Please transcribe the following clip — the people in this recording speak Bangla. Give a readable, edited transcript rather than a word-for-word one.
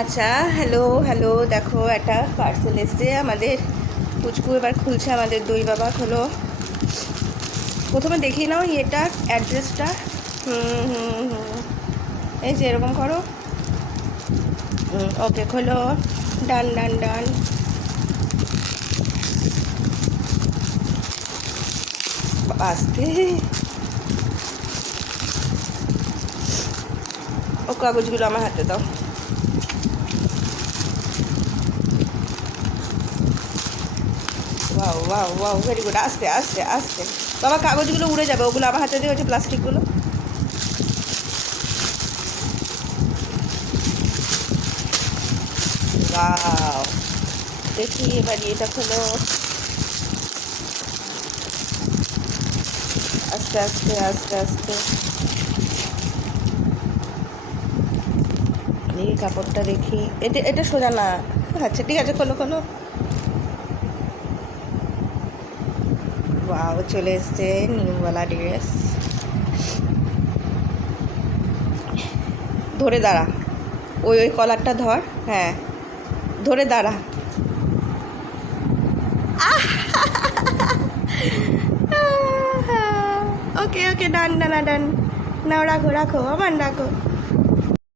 আচ্ছা, হ্যালো হ্যালো, দেখো একটা পার্সেল এসছে আমাদের। পুচকু এবার খুলছে আমাদের দই বাবা। হলো, প্রথমে দেখিয়ে নাও এটা অ্যাড্রেসটা। হুম হুম হুম, এই যে এরকম করো। ওকে, খোলো। ডান ডান ডান। আসতে ও কাগজগুলো আমার হাতে দাও। Wow wow wow, very good. আস্তে আস্তে আস্তে বাবা, কাগজগুলো উড়ে যাবে, ওগুলো আমার হাতে দিয়ে হচ্ছে প্লাস্টিকগুলো। ওয়াও, দেখি এবার এটা খোলো। আস্তে আস্তে আস্তে আস্তে এই কাপড়টা দেখি। এটা এটা সোজা না। আচ্ছা ঠিক আছে, খোলো খোলো। ওয়াও, চলে এসছে নিউওয়ালা ড্রেস। ধরে দাঁড়া, ওই ওই কলারটা ধর। হ্যাঁ, ধরে দাঁড়া। ওকে ওকে, ডান ডানা ডান। নাও, রাখো রাখো, আবার রাখো।